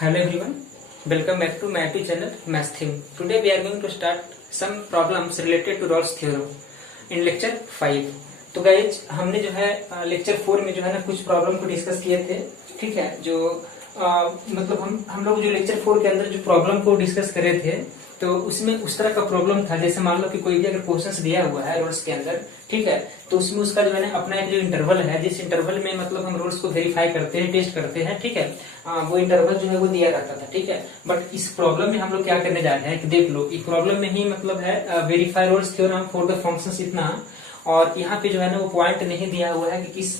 Hello everyone, welcome back to my IT channel Math Theme. Today we are going to start some problems related to Rolle's theorem in lecture 5. तो guys हमने जो है lecture 4 में जो है ना कुछ प्रॉब्लम को डिस्कस किए थे, ठीक है। जो मतलब हम लोग जो लेक्चर 4 के अंदर जो प्रॉब्लम को डिस्कस कर रहे थे तो उसमें उस तरह का प्रॉब्लम था, जैसे मान लो कि कोई भी अगर क्वेश्चंस दिया हुआ है रोल्स के अंदर, ठीक है, तो उसमें उसका जो है ना अपना एक जो इंटरवल है, जिस इंटरवल में मतलब हम रोल्स को वेरीफाई करते हैं, टेस्ट करते हैं, ठीक है, वो इंटरवल जो है वो दिया रहता था, ठीक है। बट इस प्रॉब्लम में हम लोग क्या करने जा रहे हैं कि देख लो, इस प्रॉब्लम में ही मतलब है verify Rolle's theorem for the functions इतना, और यहाँ पे जो है ना वो पॉइंट नहीं दिया हुआ है कि किस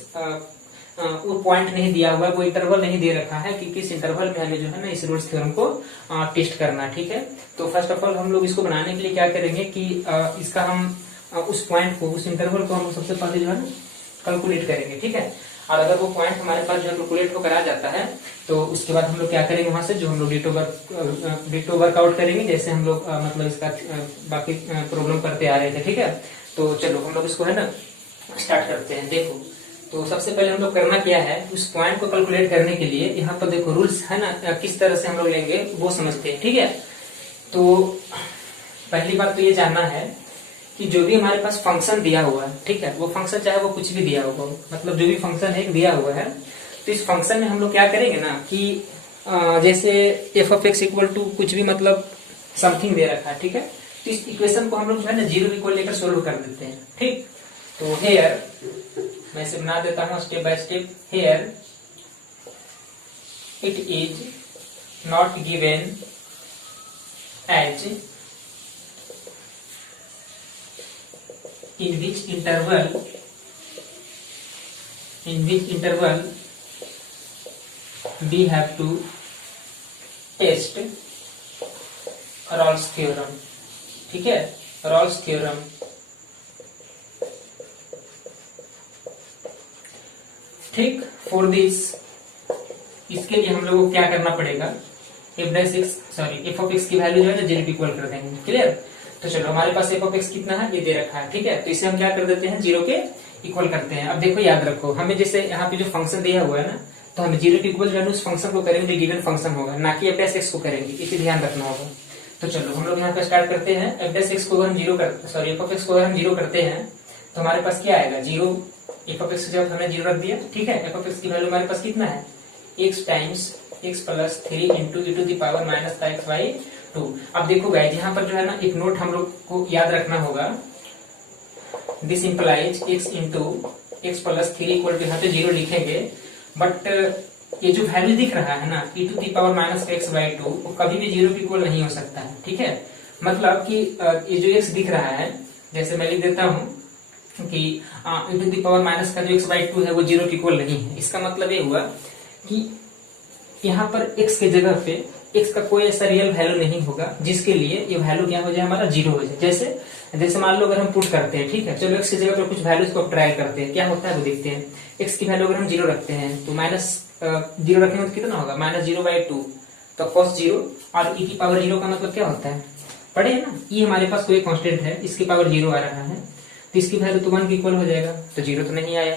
वो पॉइंट नहीं दिया हुआ है, वो इंटरवल नहीं दे रखा है कि किस इंटरवल में हमें जो है ना इस रोल्स थ्योरम को टेस्ट करना है, ठीक है। तो फर्स्ट ऑफ ऑल हम लोग इसको बनाने के लिए क्या करेंगे कि इसका हम उस पॉइंट को, उस इंटरवल को हम सबसे पहले जो है ना कैलकुलेट करेंगे, ठीक है। और अगर वो पॉइंट हमारे पास जो है कैलकुलेट होकर आ जाता है तो उसके बाद हम लोग क्या करेंगे, वहां से जो हम लोग डिटो वर्कआउट करेंगे, जैसे हम लोग मतलब इसका बाकी प्रॉब्लम करते आ रहे थे, ठीक है। तो चलो हम लोग इसको है ना स्टार्ट करते हैं। देखो, तो सबसे पहले हम लोग करना क्या है, उस पॉइंट को कैलकुलेट करने के लिए यहाँ पर देखो रूल्स है ना किस तरह से हम लोग लेंगे वो समझते हैं, ठीक है। तो पहली बात तो ये जानना है कि जो भी हमारे पास फंक्शन दिया हुआ है, ठीक है, वो फंक्शन चाहे वो कुछ भी दिया होगा, मतलब जो भी फंक्शन है दिया हुआ है, तो इस फंक्शन में हम लोग क्या करेंगे ना कि जैसे F of x equal to कुछ भी मतलब समथिंग दे रखा है, ठीक है, तो इस इक्वेशन को हम लोग जो है ना जीरो इक्वल लेकर सोल्व कर देते हैं, ठीक। तो हेयर मैं इसे बना देता हूं step by step. Here it is not given as in which interval we have to test Rolle's theorem, ठीक है, Rolle's theorem। ठीक, फॉर दिस इसके लिए हम लोगों को क्या करना पड़ेगा, एफ ऑफ एक्स की वैल्यू जो है ना जीरो इक्वल कर देंगे, क्लियर। तो चलो हमारे पास एफ ऑफ एक्स कितना है ये दे रखा है, ठीक है, तो इसे हम क्या कर देते हैं जीरो के इक्वल करते हैं। अब देखो याद रखो, हमें जैसे यहाँ पे जो फंक्शन दिया हुआ है ना, तो हम जीरो के इक्वल जो है उस फंक्शन को करेंगे जो गिवन फंक्शन होगा, ना कि एफ एक्स को करेंगे, इसे ध्यान रखना होगा। तो चलो हम लोग यहाँ पे स्टार्ट करते हैं। एफ एक्स को अगर हम जीरो एफ ऑफ एक्स को अगर हम जीरो करते हैं तो हमारे पास क्या आएगा, जीरो। एफ ऑफ एक्स जब हमने जीरो रख दिया, ठीक है, एफ ऑफ एक्स की वैल्यू हमारे पास कितना है, x times x plus 3 into E to the power minus x by 2। अब देखो गाइस, यहाँ पर जो है ना एक नोट हम लोग को याद रखना होगा, this implies x into x plus 3 equal to, यहाँ पे जीरो लिखेंगे, बट ये जो वैल्यू दिख रहा है ना e to the power minus x by 2, वो कभी भी जीरो के इक्वल नहीं हो सकता है, ठीक है। मतलब कि ये जो एक्स दिख रहा है, जैसे मैं लिख देता हूँ कि ई टू द पावर माइनस का जो एक्स बाई 2 है वो जीरो के इक्वल नहीं है। इसका मतलब ये हुआ कि यहाँ पर x के जगह पे x का कोई ऐसा रियल वैल्यू नहीं होगा जिसके लिए ये वैल्यू क्या हो जाए, हमारा जीरो हो जाए। जैसे मान लो अगर हम पुट करते हैं, ठीक है, चलो x की जगह पर कुछ वैल्यूज को ट्राई करते हैं, क्या होता है वो देखते हैं। x की वैल्यू अगर हम जीरो रखते हैं तो माइनस जीरो रखेंगे तो कितना होगा, माइनस 0/2, तो कॉस जीरो, और e की पावर जीरो का मतलब क्या होता है, पढ़े है ना, e हमारे पास कोई कांस्टेंट है, इसकी पावर जीरो आ रहा है, तो इसकी वैल्यू तो 1 के इक्वल हो जाएगा, तो जीरो तो नहीं आया,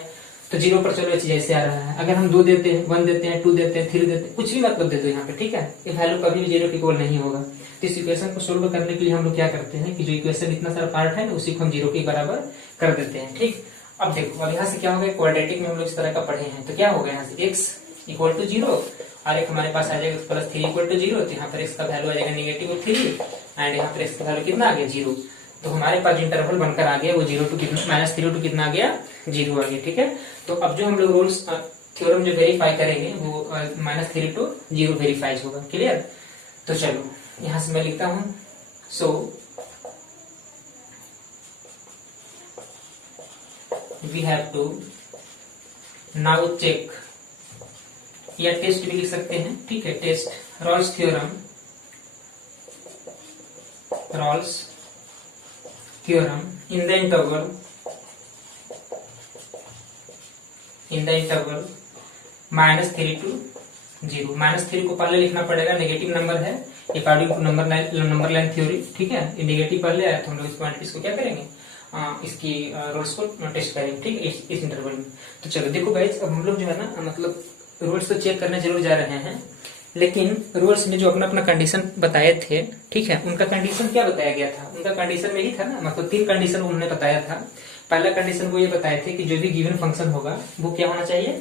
तो जीरो पर चलो चीज ऐसे आ रहा है। अगर हम 2 देते हैं, 1 देते हैं, 2 देते हैं, 3 देते हैं, कुछ भी मतलब दे दो यहाँ पे, ठीक है, ये वैल्यू कभी भी जीरो के इक्वल नहीं होगा। तो इस इक्वेशन को सोल्व करने के लिए हम लोग क्या करते हैं कि जो इक्वेशन इतना सारा पार्ट है उसी को हम जीरो के बराबर कर देते हैं, ठीक। अब देखो, अब यहाँ से क्या होगा, क्वाड्रेटिक में हम लोग इस तरह का पढ़े हैं, तो क्या होगा यहाँ से एक्स इक्वल टू जीरो, और एक हमारे पास आ जाएगा x plus 3 equal to zero, तो यहाँ पर एक्स का वैल्यू आ जाएगा -3 एंड यहाँ पर एक्स का वैल्यू कितना आ गया, जीरो। तो हमारे पास जो इंटरवल बनकर आ गया वो जीरो टू कितना, -3 टू कितना आ गया, जीरो आ गया, ठीक है। तो अब जो हम लोग रूल्स थ्योरम जो वेरीफाई करेंगे वो -3 टू जीरो वेरीफाइज होगा, क्लियर। तो चलो यहां से मैं लिखता हूं, so we have to now check, या टेस्ट भी लिख सकते हैं, ठीक है, test Rawls theorem, Rawls theorem in the interval -3 to 0। -3 को पहले लिखना पड़ेगा, नेगेटिव नंबर है according to number line theory, ठीक है, ये नेगेटिव पहले आया तो हम लोग इस क्वांटिटीज को क्या करेंगे, इसकी रोल्स को टेस्ट करेंगे, ठीक है, इस इंटरवल में। तो चलो देखो गाइस, अब हम लोग जो है ना मतलब रोल्स तो चेक करने जरूर जा रहे हैं, लेकिन रूल्स में जो अपना अपना कंडीशन बताए थे, ठीक है, उनका कंडीशन क्या बताया गया था, उनका कंडीशन में ही था ना, मतलब 3 कंडीशन उन्होंने बताया था। पहला कंडीशन वो ये बताए थे कि जो भी गिवन फंक्शन होगा वो क्या होना चाहिए,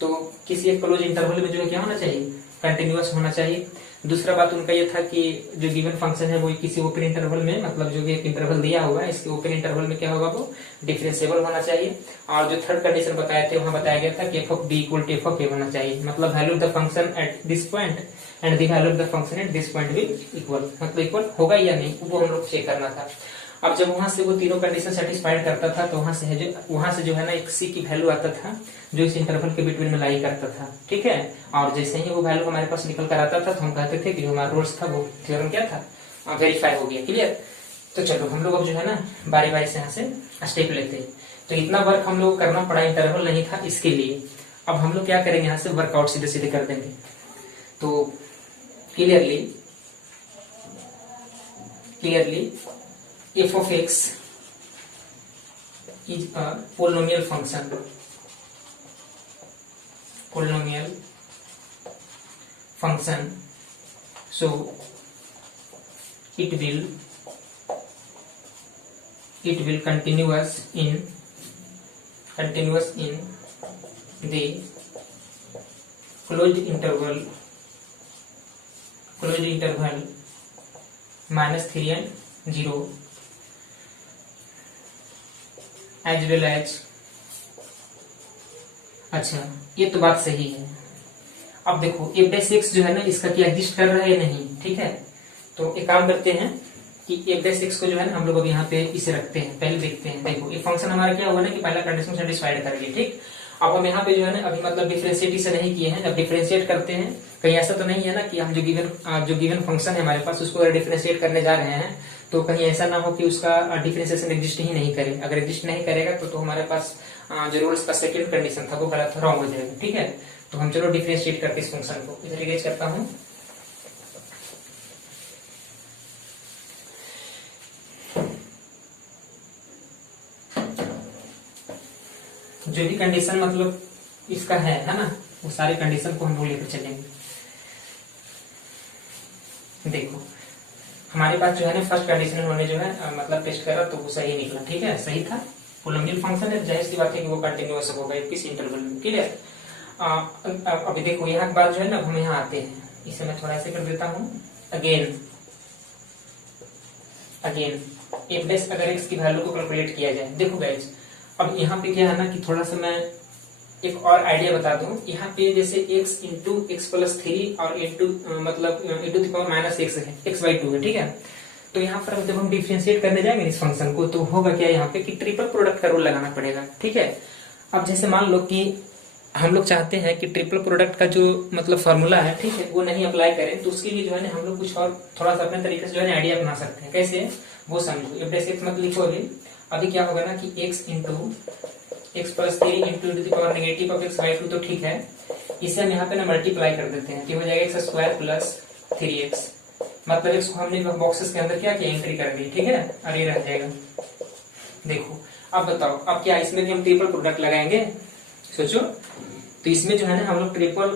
तो किसी एक क्लोज इंटरवल में जो है क्या होना चाहिए, कंटिन्यूअस होना चाहिए। दूसरा बात उनका ये था कि जो गिवन फंक्शन है वो किसी ओपन इंटरवल में, मतलब जो भी एक इंटरवल दिया हुआ है इसके ओपन इंटरवल में क्या होगा, वो डिफरेंशिएबल होना चाहिए। और जो थर्ड कंडीशन बताए थे वहां बताया गया था कि f of b equal to f of a होना चाहिए, मतलब value of the function at this point and the value of the function at this point will equal, मतलब इक्वल होगा या नहीं वो हम लोग चेक करना था। अब जब वहां से वो तीनों कंडीशन सेटिस्फाइड करता था तो वहां से जो है ना एक सी की वैल्यू आता था जो इस इंटरवल के बिटवीन में लाई करता था, ठीक है। और जैसे ही वो वैल्यू हमारे पास निकल कर आता था तो हम कहते थे कि हमारा रूल्स था, वो थ्योरम क्या था, वेरीफाई हो गया। क्लियर। तो चलो हम लोग अब जो है ना बारी बारी से यहाँ से स्टेप लेते हैं। तो इतना वर्क हम लोग करना पड़ा, इंटरवल नहीं था इसके लिए। अब हम लोग क्या करेंगे, यहाँ से वर्कआउट सीधे सीधे कर देंगे। तो clearly f of x is a polynomial function, so it will continuous in the closed interval -3 and 0 as well as, अच्छा ये तो बात सही है। अब देखो f' जो है ना इसका क्या एग्जिस्ट कर रहा है या नहीं, ठीक है। तो एक काम करते हैं कि f' को जो है ना हम लोग अब यहाँ पे इसे रखते हैं, पहले देखते हैं। देखो ये फंक्शन हमारा क्या हुआ ना कि पहला कंडीशन सेटिस्फाइड कर लिया, ठीक। अब हम यहाँ पे जो है ना अभी मतलब डिफरेंशिएट इसे नहीं किए हैं, जब डिफरेंशिएट करते हैं कहीं ऐसा तो नहीं है ना कि हम जो गिवन फंक्शन है हमारे पास उसको डिफरेंशिएट करने जा रहे हैं तो कहीं ऐसा ना हो कि उसका डिफरेंशिएशन एग्जिस्ट ही नहीं करे। अगर एग्जिस्ट नहीं करेगा तो हमारे पास जो रूल्स का सेकंड कंडीशन था वो गलत रॉन्ग हो जाएगा, ठीक है। तो हम चलो डिफरेंशिएट करते इस फंक्शन को, इधर इरेज करता हूँ। जो भी कंडीशन मतलब इसका है ना, वो सारे कंडीशन को हम लोग लेकर चलेंगे। देखो हमारे पास जो है ना फर्स्ट कंडीशन उन्होंने जो है मतलब टेस्ट करा तो वो सही निकला, ठीक है, सही था। पोलिनोमियल फंक्शन है, जाहिर सी बात है कि वो कंटिन्यूअस होगा किस इंटरवल में। क्लियर। अभी देखो यहाँ के बाद जो है ना हम यहाँ आते हैं, इसे मैं थोड़ा ऐसे कर देता हूँ। अगेन f' अगर x की वैल्यू को कैलकुलेट किया जाए, देखो गाइज अब यहाँ पे क्या है ना कि थोड़ा सा मैं एक और आइडिया बता दूं। यहाँ पे जैसे x इंटू एक्स प्लस 3 और इंटू मतलब इंटू द पावर -x है, x/2 है, ठीक है। तो यहाँ पर जब हम डिफरेंशिएट करने जाएंगे इस फंक्शन को तो होगा क्या यहाँ पे कि ट्रिपल प्रोडक्ट का रूल लगाना पड़ेगा, ठीक है। अब जैसे मान लो कि हम लोग चाहते हैं कि ट्रिपल प्रोडक्ट का जो मतलब फॉर्मूला है, ठीक है, वो नहीं अप्लाई करें तो उसके लिए जो है ना हम लोग कुछ और थोड़ा सा अपने तरीके से जो है आइडिया बना सकते हैं। कैसे वो समझो। f' मत लिखो अभी क्या होगा ना कि x into x plus 3 into the power negative of x/2 तो ठीक है। इसे हम यहाँ पे ना मल्टीप्लाई कर देते हैं कि हो जाएगा x² प्लस 3x, मतलब x को हमने बॉक्सेस के अंदर क्या किया, एंट्री कर दी, ठीक है, और ये रह जाएगा। देखो अब बताओ अब क्या इसमें भी हम ट्रिपल प्रोडक्ट लगाएंगे, सोचो। तो इसमें जो है ना हम लोग ट्रिपल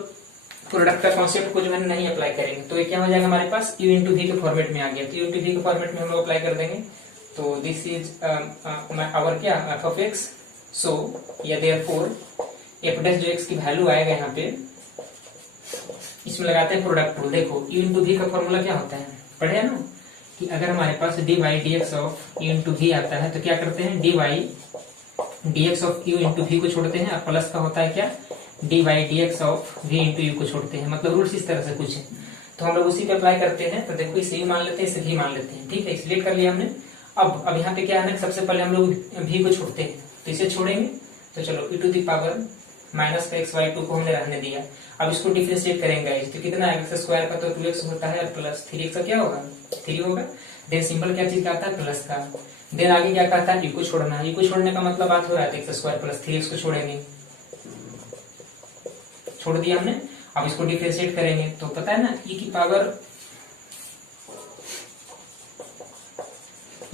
प्रोडक्ट का कॉन्सेप्ट को जो है नहीं अप्लाई करेंगे तो ये क्या हो जाएगा हमारे पास u इंटू v के फॉर्मेट में आ गया। तो u इंटू v के फॉर्मेट में हम लोग अप्लाई कर देंगे। तो दिस इज आवर क्या f ऑफ x। सो या देयरफॉर f' जो x की वैल्यू आएगा यहाँ पे इसमें लगाते हैं प्रोडक्ट रूल। देखो u इंटू v का फॉर्मूला क्या होता है, पढ़े है ना कि अगर हमारे पास dy dx of u into v आता है तो क्या करते हैं dy dx of u into v को छोड़ते हैं और प्लस का होता है क्या dy dx of v into u को छोड़ते हैं, मतलब रूल्स इस तरह से कुछ है। तो हम लोग उसी पे अप्लाई करते हैं। तो देखो इसे मान लेते हैं, इसे v मान लेते हैं, ठीक है, इसलिए कर लिया हमने। अब यहाँ पे क्या है ना सबसे पहले हम लोग v को छोड़ते हैं तो इसे छोड़ेंगे। तो चलो e to the power minus का x/2 को हमने रहने दिया। अब इसको डिफरेंशिएट करेंगे तो कितना है x स्क्वायर का तो 2x होता है और प्लस 3x का क्या होगा 3 होगा। देन सिंबल क्या चीज का आता है प्लस का। देन आगे क्या कहता है u को छोड़ना है। u को छोड़ने का मतलब बात हो रहा है x स्क्वायर प्लस 3x को छोड़ेंगे, छोड़ दिया हमने। अब इसको डिफरेंशिएट करेंगे तो पता है ना e की पावर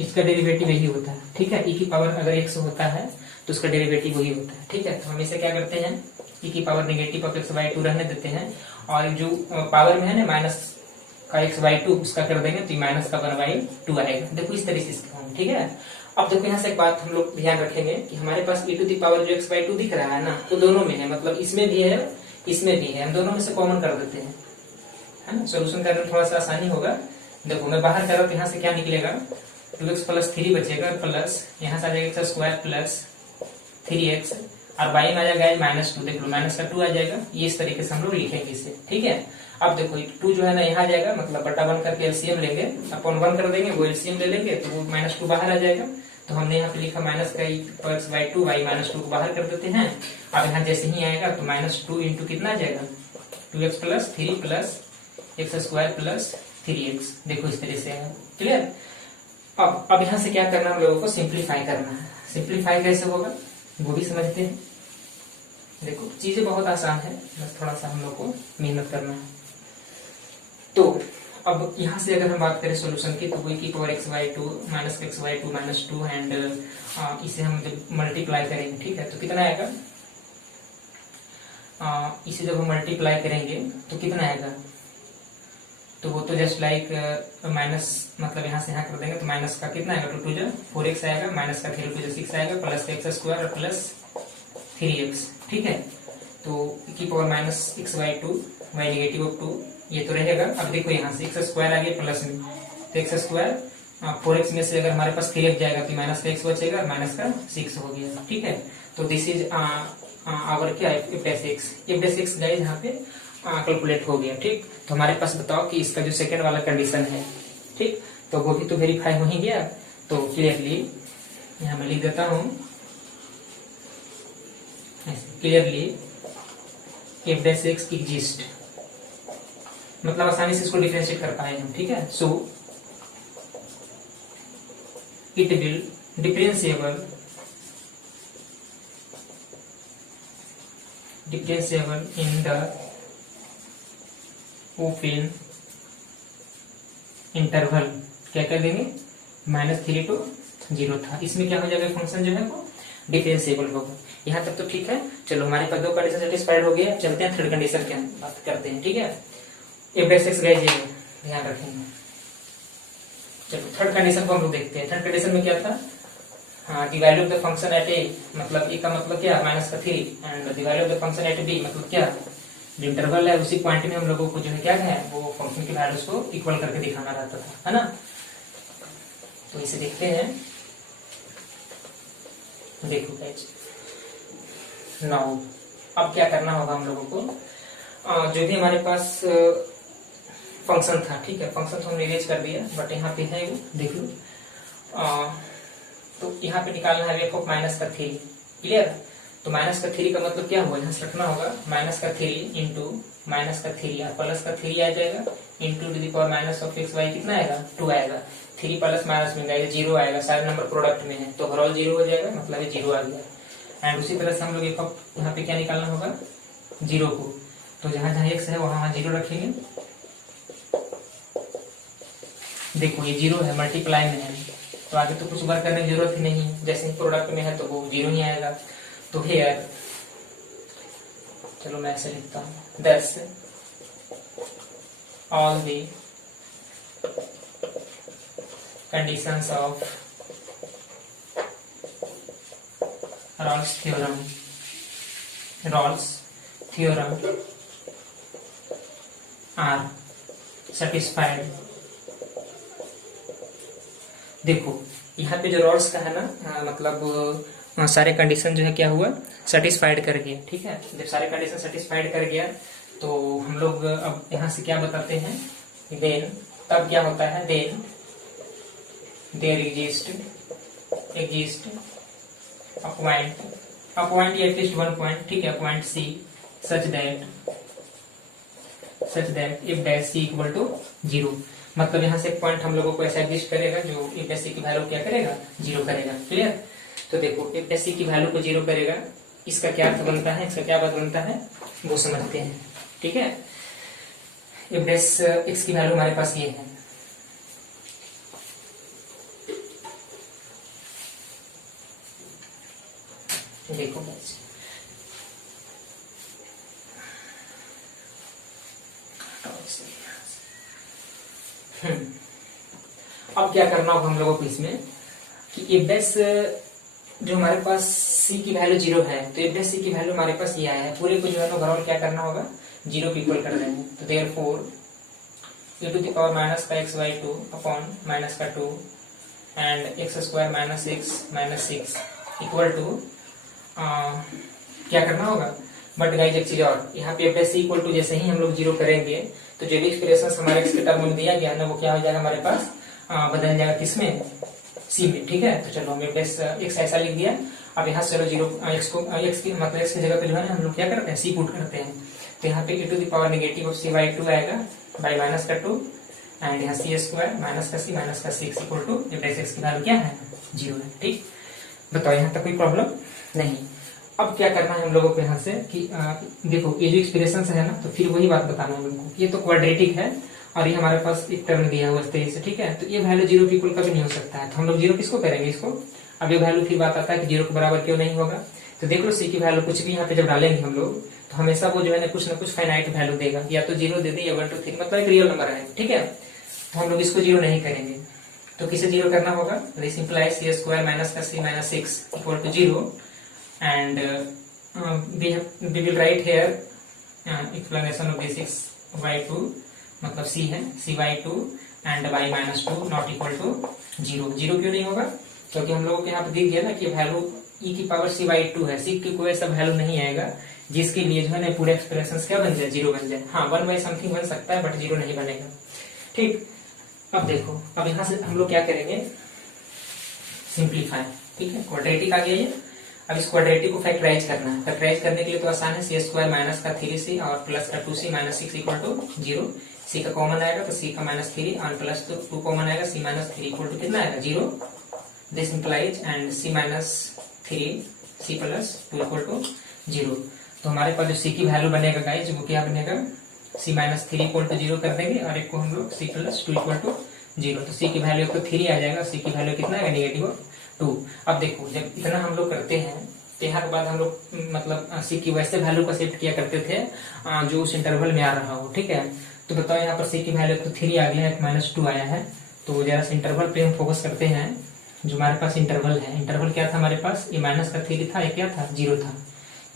इसका डेरिवेटिव यही होता है, ठीक है। e की पावर अगर x होता है तो उसका डेरिवेटिव वही होता है। ठीक है, तो हम इसे क्या करते हैं, e की पावर नेगेटिव ऑफ x/2 रहने देते हैं, और जो पावर में है ना माइनस का x/2 उसका कर देंगे तो माइनस का 1/2 आएगा। देखो इस तरीके से इसका हम, ठीक है। अब देखो यहाँ से एक बात हम लोग ध्यान रखेंगे कि हमारे पास e टू दी पावर जो x/2 दिख रहा है ना, वो दोनों में है, मतलब इसमें भी है इसमें भी है, हम दोनों में से कॉमन कर देते हैं, है ना। सोल्यूशन करने में थोड़ा सा आसानी होगा। देखो मैं बाहर कर रहा हूँ तो यहाँ से क्या निकलेगा, 2x + 3 बचेगा, प्लस यहाँ से आ जाएगा x² + 3x, और बाई में आ जाएगा -2, देख लो माइनस का 2 आ जाएगा। ये इस तरीके से हम लोग लिखेंगे इसे, ठीक है। अब देखो 2 जो है ना यहाँ आ जाएगा, मतलब बटा 1 करके एलसीएम लेंगे, अपन 1 कर देंगे, वो एलसीएम ले लेंगे तो वो -2 बाहर आ जाएगा। तो हमने यहाँ पे लिखा -x/2 y -2 को बाहर कर देते हैं। अब यहाँ जैसे ही आएगा तो -2 इंटू कितना आ जाएगा, 2x + 3 + x² + 3x। देखो इस तरीके से आएगा, क्लियर। अब यहाँ से क्या करना है, हम लोगों को सिंप्लीफाई करना है। सिंप्लीफाई कैसे होगा वो भी समझते हैं। देखो चीजें बहुत आसान है, बस थोड़ा सा हम लोग को मेहनत करना है। तो अब यहाँ से अगर हम बात करें सॉल्यूशन की, तो e की पावर x/2 -x/2 -2 एंड इसे हम जब मल्टीप्लाई करेंगे, ठीक है, तो कितना आएगा, इसे जब हम मल्टीप्लाई करेंगे तो कितना आएगा, तो वो तो जस्ट लाइक माइनस, मतलब यहाँ से यहाँ कर देंगे तो माइनस का कितना आएगा, 2 × 2 4x आएगा, माइनस का 3 × 2 6 आएगा, प्लस x² और प्लस 3x, ठीक है। तो e की power -x/2 y negative of 2 ये तो रहेगा। अब देखो यहाँ से x² आ गया प्लस में, तो x² 4x में से अगर हमारे पास 3x जाएगा तो माइनस का x बचेगा, माइनस का 6 हो गया, ठीक है। तो दिस इज आवर क्या f'(x) गाइस यहाँ पे कैलकुलेट हो गया, ठीक। तो हमारे पास बताओ कि इसका जो सेकंड वाला कंडीशन है, ठीक, तो वो भी तो वेरीफाई हो ही गया। तो क्लियरली यहाँ मैं लिख देता हूँ, क्लियरली f'(x) एग्जिस्ट, मतलब आसानी से इसको डिफरेंशिएट कर पाए हम, ठीक है। So it will differentiable in the open interval, क्या कर देंगे, -3 to 0 था, इसमें क्या हो जाएगा, फंक्शन जो है वो डिफरेंशिएबल होगा। यहाँ तक तो ठीक है। चलो हमारे पास 2 कंडीशन सेटिस्फाइड हो गया, चलते हैं थर्ड कंडीशन की बात करते हैं, ठीक है। f'(x) गाइस ये ध्यान रखेंगे। चलो थर्ड कंडीशन को हम लोग देखते हैं। थर्ड कंडीशन में क्या था, हाँ, the value of the function at a, मतलब ए का मतलब क्या, -3, and the value of the function at b, मतलब क्या, जो इंटरवल है उसी पॉइंट में हम लोगों को जो है क्या है, वो फंक्शन की वैल्यूज को इक्वल करके दिखाना रहता था, है ना। तो इसे देखते हैं। देखो गाइस, नाउ अब क्या करना होगा हम लोगों को, जो भी हमारे पास फंक्शन था, ठीक है, फंक्शन तो हमने इरेज कर दिया, बट यहाँ पे है वो देख लो। तो यहाँ पे निकालना है f of -3, क्लियर। तो -3 का मतलब क्या हुआ, यहाँ से रखना होगा -3 इंटू -3 और प्लस का 3 आ जाएगा, into two the power -(x/y) कितना आएगा, 2 आएगा। 3 प्लस माइनस में जाएगा 0 आएगा, सारे नंबर प्रोडक्ट में है तो ओवरऑल 0 हो जाएगा, मतलब ये 0 आ गया। एंड उसी तरह से हम लोग यहाँ पे क्या निकालना होगा, 0 को, तो जहां जहां x है वहां 0 रखेंगे। देखो ये 0 है, मल्टीप्लाई में है, तो आगे तो कुछ वर्क करने की जरूरत ही नहीं है, जैसे ही प्रोडक्ट में है तो वो 0 ही आएगा। तो हियर, चलो मैं ऐसे लिखता हूँ, that's all the conditions of Rolle's theorem are satisfied. देखो यहाँ पे जो रॉल्स का है ना, मतलब सारे कंडीशन जो है क्या हुआ, सेटिस्फाइड कर गया, ठीक है। जब सारे कंडीशन सेटिस्फाइड कर गया तो हम लोग अब यहाँ से क्या बताते हैं, देन तब क्या होता है, then there exist a point at least 1 point, ठीक है, point C such that f'(c) = 0, मतलब यहाँ से पॉइंट हम लोगों को ऐसा एग्जिस्ट करेगा जो f'(c) की वैल्यू क्या करेगा, 0 करेगा, क्लियर। तो देखो f'(c) की वैल्यू को 0 करेगा, इसका क्या अर्थ बनता है, इसका क्या बात बनता है वो समझते हैं, ठीक है। f'(x) की वैल्यू हमारे पास ये है, देखो गाइस, अब क्या करना होगा हम लोगों को इसमें कि इफ डैश जो हमारे पास c की वैल्यू 0 है, तो इफ डैश c की वैल्यू हमारे पास ये आया है, पूरे को जो है ना ओवरऑल क्या करना होगा, 0 पे इक्वल कर देंगे। तो therefore e to the power minus का x बाई 2 अपॉन माइनस का 2 and x square minus x minus 6 equal to क्या करना होगा। बट गाइज एक चीज और, यहाँ पे एफ इक्वल टू जैसे ही हम लोग 0 करेंगे तो जो भी एक्सप्रेशन हमारे x के टर्म में दिया गया है ना, वो क्या हो जाएगा हमारे पास, बदल जाएगा किसमें, c में। ठीक है, तो चलो हम x ऐसा लिख दिया। अब यहाँ से चलो 0 x को x की मतलब x की जगह पे जो है ना हम लोग क्या करते हैं, c पुट करते हैं। तो यहाँ पे e to the power negative of c by 2 आएगा बाई माइनस का 2 एंड यहाँ c स्क्वायर माइनस का c माइनस का 6 equal to F dash x की वैल्यू क्या है, 0 है। ठीक, बताओ यहाँ तक कोई प्रॉब्लम नहीं। अब क्या करना है हम लोगों को यहाँ से कि देखो ये जो एक्सप्रेशन है ना, तो फिर वही बात बताना है हम लोगों को। ये तो क्वाड्रेटिक है और ये हमारे पास एक टर्म दिया हुआ इस तरीके से। ठीक है, तो ये वैल्यू 0 के इक्वल कभी नहीं हो सकता है, तो हम लोग 0 किसको करेंगे, इसको। अब ये वैल्यू फिर बात आता है कि 0 के बराबर क्यों नहीं होगा। तो देख लो सी की वैल्यू कुछ भी यहाँ पे जब डालेंगे हम लोग, तो हमेशा वो जो है ना कुछ फाइनाइट वैल्यू देगा, या तो 0 दे दे या 1 2 3, मतलब एक रियल नंबर है। ठीक है, तो हम लोग इसको 0 नहीं करेंगे, तो किसे 0 करना होगा, this implies C square minus का c minus 6 equal to 0 and we will write here explanation of this x by 2 मतलब c है c by 2 and y minus 2 not equal to 0। 0 क्यों नहीं होगा, क्योंकि हम लोगों के यहाँ पे दिख गया ना कि वैल्यू e की पावर c by 2 है, c की कोई ऐसा वैल्यू नहीं आएगा जिसके लिए जो है ना पूरे एक्सप्रेशन क्या बन जाए, 0 बन जाए। हाँ 1 बाई समथिंग बन सकता है बट 0 नहीं बनेगा। ठीक, अब देखो, अब यहाँ से हम लोग क्या करेंगे, सिंप्लीफाई। ठीक है, क्वाड्रेटिक आ गया ये। अब इस क्वाड्रेटिक को फैक्टराइज करना है। फैक्टराइज करने के लिए तो आसान है, सी स्क्वायर माइनस का 3c और प्लस का 2c माइनस 6 इक्वल टू 0। सी का कॉमन आएगा तो c का माइनस 3 और प्लस तो 2 कॉमन आएगा, c माइनस 3 इक्वल टू कितना आएगा, 0। This implies and c minus 3 c plus 2 equal to 0। तो हमारे पास जो c की वैल्यू बनेगा गाइज वो क्या बनेगा, c माइनस 3 इक्वल टू 0 कर देंगे और एक को हम लोग c प्लस 2 इक्वल टू 0। तो c की वैल्यू तो 3 आ जाएगा, c की वैल्यू कितना आएगा, नेगेटिव 2। अब देखो जब इतना हम लोग करते हैं तो यहाँ के बाद हम लोग मतलब c की वैसे वैल्यू को शिफ्ट किया करते थे जो उस इंटरवल में आ रहा हो। ठीक है, तो बताओ यहाँ पर c की वैल्यू तो 3 आ गया है, माइनस 2 आया है। तो जरा से इंटरवल पे हम फोकस करते हैं। जो हमारे पास इंटरवल है, इंटरवल क्या था हमारे पास, ये माइनस का 3 था, ये क्या था, 0 था।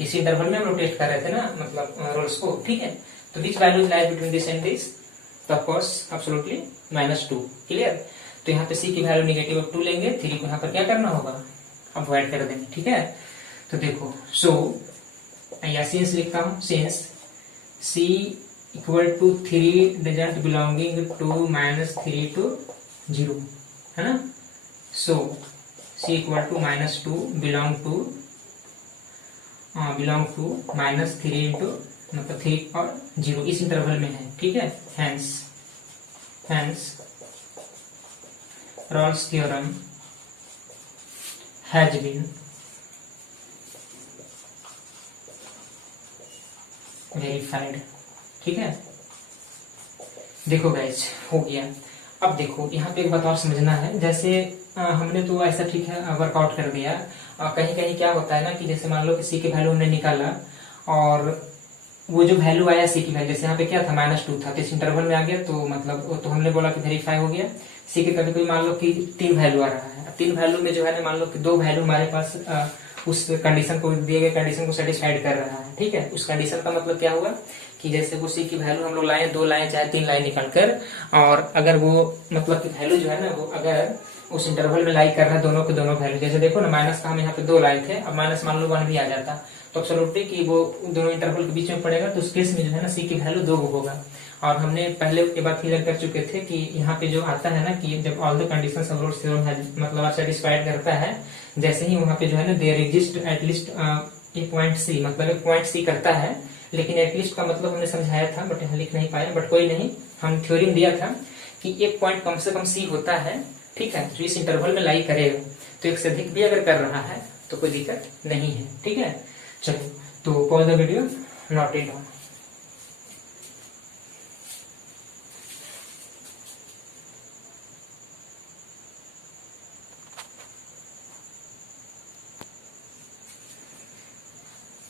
इसी इंटरवल में हम लोग टेस्ट कर रहे थे ना, मतलब रोल्स को। ठीक है, तो which value lies between this and this, तो ऑफ कोर्स एब्सोल्युटली -2। क्लियर, तो यहाँ पे c की वैल्यू नेगेटिव 2 लेंगे, 3 को यहाँ पर क्या करना होगा, अवॉइड कर देंगे। ठीक है, तो देखो सो या सिंस लिखता हूँ, since c equal to 3 doesn't belonging to -3 to 0 है ना। सो c equal to -2 belong to -3 into मतलब 3 और 0 इस इंटरवल में है। ठीक है, hence Rolle's theorem has been verified। ठीक है, देखो गाइज हो गया। अब देखो यहाँ पे एक बात और समझना है, जैसे हमने तो ऐसा ठीक है वर्कआउट कर दिया, कहीं कहीं क्या होता है ना कि जैसे मान लो कि c की वैल्यू हमने निकाला और वो जो वैल्यू आया c की वैल्यू, जैसे यहाँ पे क्या था, -2 था, तो इस इंटरवल में आ गया, तो मतलब तो हमने बोला कि वेरीफाई हो गया। c के कभी कोई मान लो कि 3 वैल्यू आ रहा है, 3 वैल्यू में जो है ना मान लो कि 2 वैल्यू हमारे पास उस कंडीशन को, दिए गए कंडीशन को सेटिस्फाइड कर रहा है। ठीक है, उस कंडीशन का मतलब क्या हुआ कि जैसे वो c की वैल्यू हम लोग लाए, 2 लाए चाहे 3 लाए निकल कर, और अगर वो मतलब कि वैल्यू जो है ना वो अगर उस इंटरवल में लाई कर रहा है दोनों के दोनों वैल्यू, जैसे देखो ना माइनस का हम यहाँ पे 2 लाए थे, अब माइनस मान लो 1 भी आ जाता, तो एब्सोल्युटली कि वो दोनों इंटरवल के बीच में पड़ेगा, तो उस केस में जो है ना c की वैल्यू 2 होगा। और हमने पहले एक बार क्लियर कर चुके थे कि यहाँ पे जो आता है ना कि जब all the conditions of Rolle's theorem मतलब सेटिस्फाइड करता है, जैसे ही वहाँ पे जो है ना there exist at least A point सी, मतलब एक पॉइंट सी करता है, लेकिन एटलीस्ट का मतलब हमने समझाया था बट यहाँ लिख नहीं पाया, बट कोई नहीं, हम थ्योरम दिया था कि एक पॉइंट कम से कम सी होता है। ठीक है, जो इस इंटरवल में लाई करेगा, तो एक से अधिक भी अगर कर रहा है तो कोई दिक्कत नहीं है। ठीक है, चलो तो pause the video, note it down.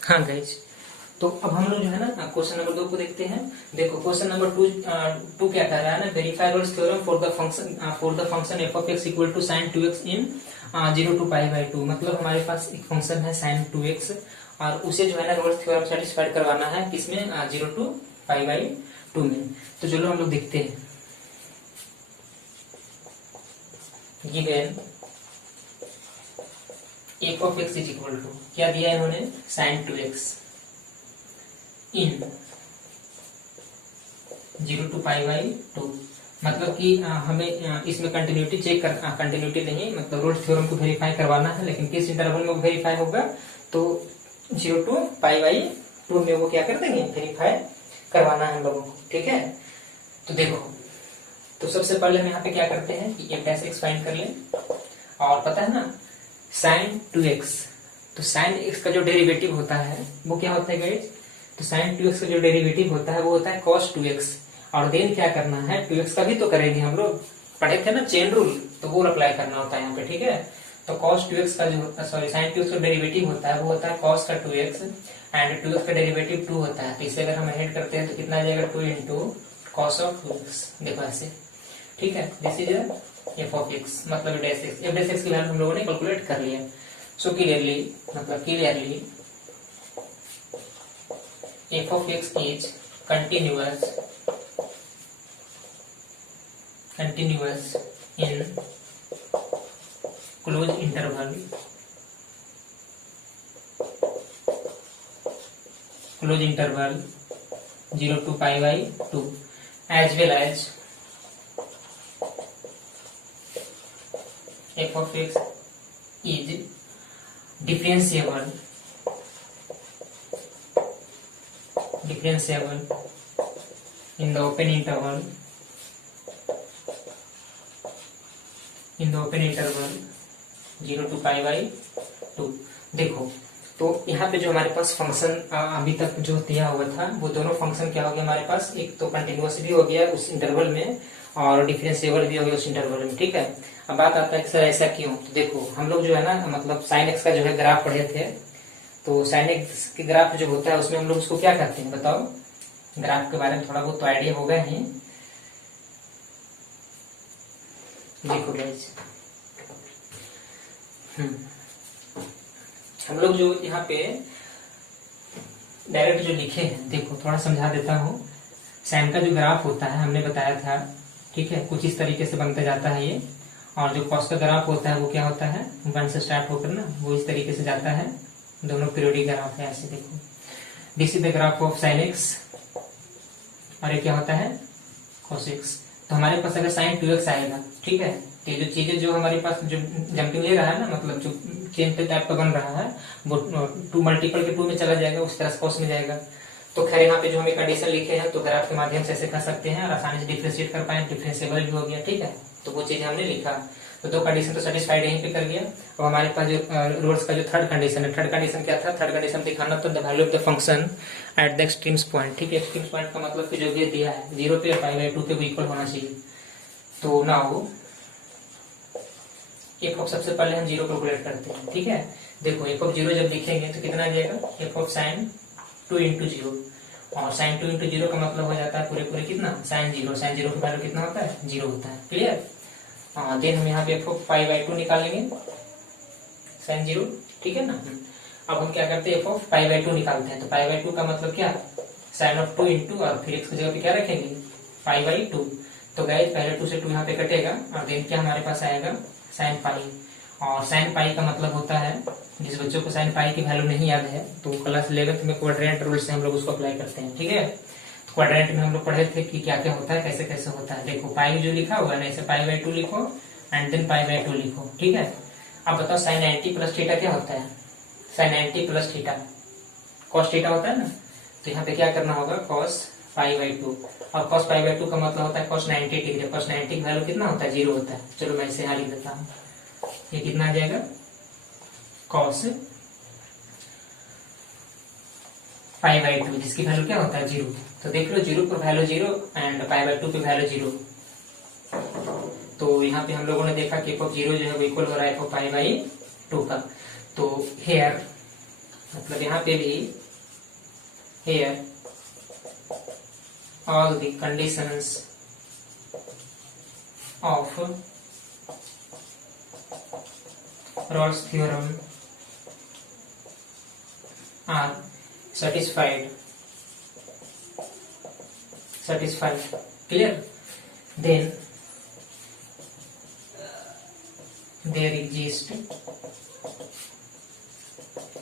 हाँ गाइज, तो अब हम लोग जो है ना क्वेश्चन नंबर 2 को देखते हैं। देखो क्वेश्चन नंबर 2 क्या कर रहा है ना, verify Rolle's theorem for the function F of x equal to sign 2x in 0 to π/2। मतलब हमारे पास एक फंक्शन है साइन 2x और उसे जो है ना रोल्स थ्योरम सेटिस्फाइड करवाना है किसमें, 0 to π/2 में। तो चलो हम लोग देखते हैं। Given F of x is equal to, क्या दिया है इन्होंने, साइन 2x इन 0 to π/2। मतलब कि हमें इसमें कंटिन्यूटी चेक कर, कंटिन्यूटी नहीं मतलब रोल्स थ्योरम को वेरीफाई करवाना है, लेकिन किस इंटरवल में वो वेरीफाई होगा, तो 0 to π/2 में वो क्या कर देंगे, वेरीफाई करवाना है हम लोगों को। ठीक है, तो देखो, तो सबसे पहले हम यहाँ पे क्या करते हैं कि एफ डैश एक्स फाइंड कर ले। और पता है ना साइन 2x, तो साइन x का जो डेरिवेटिव होता है वो क्या होता है गाइस, तो साइन 2x का जो डेरिवेटिव होता है वो होता है cos 2x। और देन क्या करना है, 2x का भी तो करेंगे, हम लोग पढ़े थे ना चेन रूल, तो वो अप्लाई करना होता है यहाँ पे। ठीक है, तो cos 2x का जो सॉरी साइन 2x का डेरिवेटिव होता है वो होता है cos का 2x एंड 2x का डेरिवेटिव 2 होता है। तो इसे अगर हम ऐड करते हैं तो कितना आ जाएगा, 2 into cos of 2x। देखो ऐसे, ठीक है, this is F of x मतलब एफ डैश एक्स की वैल्यू हम लोगों ने कैलकुलेट कर लिया। सो क्लियरली मतलब clearly F of x is continuous in close interval close interval 0 to π/2 as well as f of x is differentiable in the open interval 0 to π/2। देखो तो यहाँ पे जो हमारे पास फंक्शन अभी तक जो दिया हुआ था वो दोनों फंक्शन क्या हो गया हमारे पास, एक तो कंटिन्यूअस भी हो गया उस इंटरवल में और डिफरेंशिएबल भी हो गया उस इंटरवल में। ठीक है, अब बात आता है कि सर ऐसा क्यों, तो देखो हम लोग जो है ना मतलब साइन एक्स का जो है ग्राफ पढ़े थे, तो साइन एक्स के ग्राफ जो होता है उसमें हम लोग उसको क्या करते हैं बताओ, ग्राफ के बारे में थोड़ा बहुत तो आइडिया हो गए हैं। देखो गाइस हम लोग जो यहाँ पे डायरेक्ट जो लिखे हैं, देखो थोड़ा समझा देता हूँ। साइन का जो ग्राफ होता है हमने बताया था, ठीक है, कुछ इस तरीके से बनता जाता है ये। और जो कॉस का ग्राफ होता है वो क्या होता है, 1 से स्टार्ट होकर ना वो इस तरीके से जाता है, दोनों पीरियोडिक ग्राफ है ऐसे। देखो this is the graph of sine x और ये क्या होता है कॉस एक्स। तो हमारे पास अगर साइन 2x आएगा, ठीक है, तो ये जो चीजें जो हमारे पास जो जंपिंग ले रहा है ना मतलब जो चेन टाइप का बन रहा है वो 2 मल्टीपल के 2 में चला जाएगा, उस तरह से कॉस में जाएगा। तो खैर यहाँ पे जो हमें कंडीशन लिखे हैं तो ग्राफ के माध्यम से ऐसे कर सकते हैं और आसानी से डिफरेंशिएट कर पाए, डिफरेंशिएबल भी हो गया। ठीक है, तो वो चीज हमने लिखा, तो 2 कंडीशन तो सेटिस्फाइड यहीं पे कर गया। अब हमारे पास जो रोल्स का जो थर्ड कंडीशन है, थर्ड कंडीशन क्या था, थर्ड कंडीशन दिखाना तो the value of the function at the extremes point. ठीक है, एक्सट्रीम्स पॉइंट का मतलब कि जो ये दिया है 0 पे और π/2 पे इक्वल होना चाहिए। तो नाउ एफ ऑफ सबसे पहले हम 0 कैलकुलेट करते हैं। ठीक है, देखो एफ ऑफ 0 जब लिखेंगे तो कितना आ जाएगा, एफ ऑफ साइन 2 into 0 और साइन 2 into 0 का मतलब हो जाता है पूरे कितना, साइन 0। साइन 0 का वैल्यू कितना होता है, 0 होता है। क्लियर, देन हम यहाँ पे एफ ऑफ π/2 निकालेंगे साइन 0। ठीक है ना, अब हम क्या करते हैं एफ ऑफ π/2 निकालते हैं। तो π/2 का मतलब क्या, साइन ऑफ 2 इंटू और फिर x की जगह पे क्या रखेंगे π/2। तो गाइस पहले 2 से 2 यहाँ पे कटेगा और देन क्या हमारे पास आएगा साइन पाई। और साइन पाई का मतलब होता है, जिस बच्चों को साइन पाई की वैल्यू नहीं याद है तो क्लास 11th में क्वाड्रेंट रूल से हम लोग उसको अप्लाई करते हैं। ठीक है, तो क्वाड्रेंट में हम लोग पढ़े थे कि क्या क्या होता है, कैसे कैसे होता है। देखो पाई जो लिखा हुआ है ना, इसे π/2 लिखो एंड देन π/2 लिखो। ठीक है, अब बताओ साइन 90 प्लस थीटा क्या होता है, sign 90 plus theta cos theta होता है ना। तो यहाँ पे क्या करना होगा cos π/2 और cos π/2 का मतलब होता है cos 90 डिग्री। cos 90 की वैल्यू कितना होता है, 0 होता है। चलो मैं इसे यहाँ लिख देता हूँ, ये कितना आ जाएगा cos π/2 जिसकी वैल्यू क्या होता है 0। तो देख लो 0 पर वैल्यू 0 एंड π/2 पे वैल्यू 0। तो यहाँ पे हम लोगों ने देखा कि f of 0 जो है वो इक्वल हो रहा है f of π/2 का। तो हेयर मतलब यहाँ पे भी here all the conditions of Rolle's theorem are satisfied. Clear? Then there exists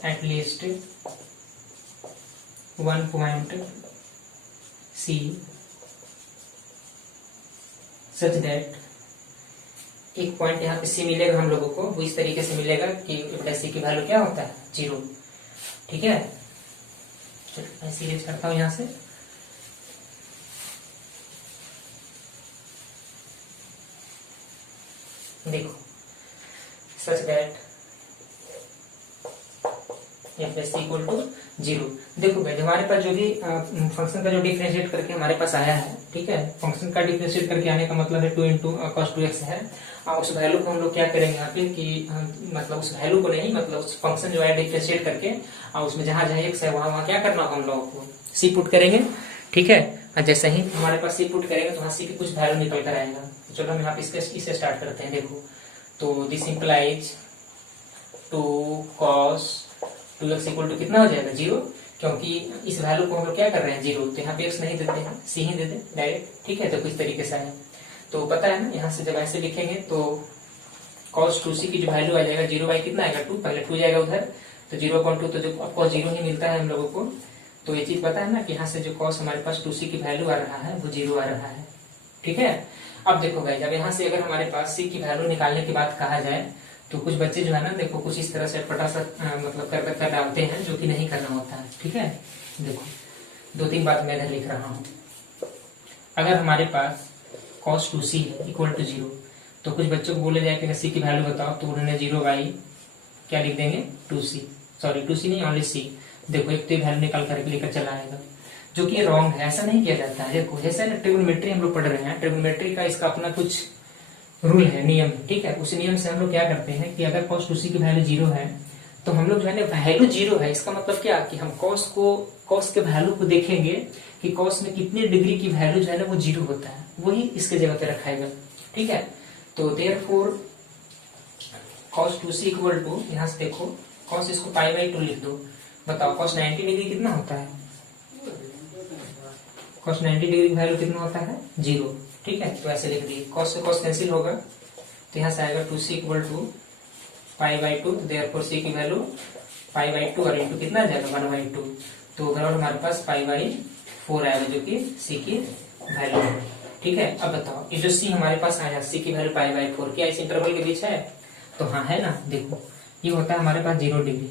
at least one point C such that एक पॉइंट यहाँ पे सी मिलेगा हम लोगों को, वो इस तरीके से मिलेगा कि सी की वैल्यू क्या होता है 0। ठीक है, चलो मैं सीरीज करता हूं यहां से। देखो such that f equal to 0। देखो भाई हमारे पास जो भी फंक्शन का जो डिफरेंशिएट करके हमारे पास आया है, ठीक है, फंक्शन का डिफरेंशिएट करके आने का मतलब है 2 इंटू cos 2x है। उस वैल्यू को हम लोग क्या करेंगे यहाँ पे कि मतलब उस वैल्यू को नहीं, मतलब उस फंक्शन जो है डिफरेंशिएट करके उसमें जहां जहां x है वहां क्या करना होगा हम लोगों को c पुट करेंगे। ठीक है, और जैसे ही हमारे पास c पुट करेंगे तो वहां c की कुछ वैल्यू निकल कर आएगा। तो चलो हम यहाँ पे इससे स्टार्ट करते हैं। देखो तो this implies 2 cos 2x equal to कितना हो जाएगा 0, क्योंकि इस वैल्यू को हम लोग क्या कर रहे हैं 0, तो यहाँ पे x नहीं देते हैं, c ही देते डायरेक्ट। ठीक है, तो कुछ तरीके से आया तो पता है ना, यहाँ से जब ऐसे लिखेंगे तो cos 2c की जो वैल्यू आ जाएगा 0 बाई कितना आएगा 2, पहले 2 जाएगा उधर तो 0.2, तो जो आपको 0 ही मिलता है हम लोगों को। तो ये चीज पता है ना कि यहाँ से जो cos हमारे पास 2c की वैल्यू आ रहा है वो 0 आ रहा है। ठीक है, अब देखो भाई जब यहाँ से अगर हमारे पास c की वैल्यू निकालने की बात कहा जाए तो कुछ बच्चे जो है ना देखो कुछ इस तरह से अटपटा सा मतलब कर डालते हैं, जो कि नहीं करना होता है। ठीक है, देखो 2-3 बात मैं इधर लिख रहा हूँ। अगर हमारे पास cos 2c है इक्वल टू 0, तो कुछ बच्चों को बोले जाए कि c की वैल्यू बताओ, तो उन्होंने 0 बाई क्या लिख देंगे 2c, सॉरी 2c नहीं ओनली c। देखो एक तो वैल्यू निकाल करके लेकर चला आएगा, जो कि रॉन्ग है, ऐसा नहीं किया जाता है। देखो जैसे ना ट्रिग्नोमेट्री हम लोग पढ़ रहे हैं, ट्रिग्नोमेट्री का इसका अपना कुछ रूल है, नियम। ठीक है, उस नियम से हम लोग क्या करते हैं कि अगर cos 2c की वैल्यू 0 है तो हम लोग जो है ना वैल्यू 0 है, इसका मतलब क्या कि हम cos के वैल्यू को देखेंगे कि cos में कितने डिग्री की वैल्यू जो है ना वो 0 होता है, वही इसके जगह पे रखाएगा। ठीक है, तो therefore cos 2c equal to, यहाँ से देखो cos इसको पाई बाई 2 लिख दो। बताओ cos 90 डिग्री कितना होता है, cos 90 डिग्री की वैल्यू कितना होता है 0। ठीक है, तो ऐसे लिख दिए, cos से cos कैंसिल होगा तो यहाँ से आएगा 2c equal to pi by 2, तो देयरफॉर c की वैल्यू पाई बाई 2 और इंटू कितना आ जाएगा 1/2, तो ओवरऑल हमारे पास पाई बाई 4 आएगा जो कि c की वैल्यू है। ठीक है, अब बताओ ये जो c हमारे पास आया c की वैल्यू पाई बाई 4 क्या इस इंटरवल के बीच है, तो हाँ है ना। देखो ये होता है हमारे पास 0 डिग्री,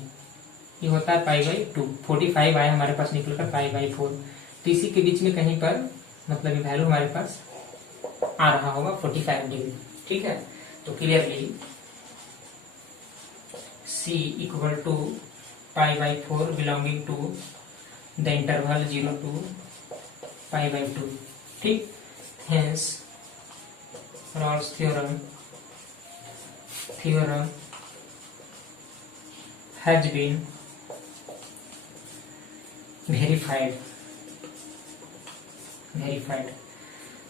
ये होता है पाई बाई 2, 45 आया हमारे पास निकल कर पाई बाई 4, तो इसी के बीच में कहीं पर मतलब ये वैल्यू हमारे पास आ रहा होगा 45 डिग्री। ठीक है, तो clearly c equal to pi by 4 belonging to the interval 0 to pi by 2। ठीक, hence Rolle's theorem has been verified।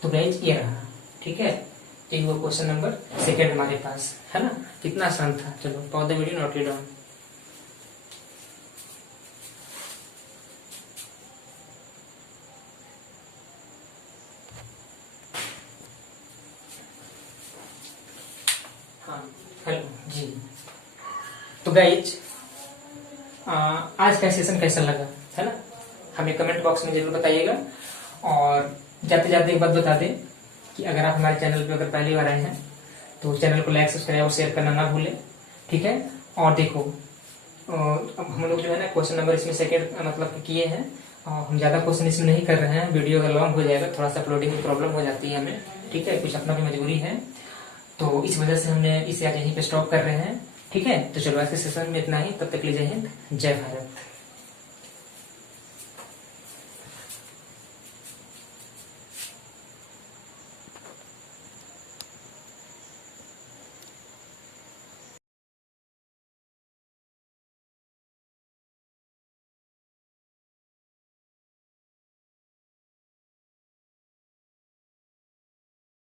तो गाइस ये रहा। ठीक है, तो ये वो क्वेश्चन नंबर 2 हमारे पास है ना, कितना आसान था। चलो pause the video, note it down. हाँ हेलो जी। तो गाइस आज का सेशन कैसा लगा है ना, हमें कमेंट बॉक्स में जरूर बताइएगा। और जाते जाते एक बात बता दें कि अगर आप हमारे चैनल पे अगर पहली बार आए हैं तो चैनल को लाइक सब्सक्राइब और शेयर करना ना भूलें। ठीक है, और देखो अब हम लोग जो है ना क्वेश्चन नंबर इसमें 2 मतलब किए हैं, हम ज्यादा क्वेश्चन इसमें नहीं कर रहे हैं, वीडियो अगर लॉन्ग हो जाएगा थोड़ा सा अपलोडिंग में प्रॉब्लम हो जाती है हमें। ठीक है, कुछ अपना भी मजबूरी है, तो इस वजह से हमने इसे आज यहीं पे स्टॉप कर रहे हैं। ठीक है, तो चलो आज के सेशन में इतना ही, तब तक के लिए जय हिंद जय भारत।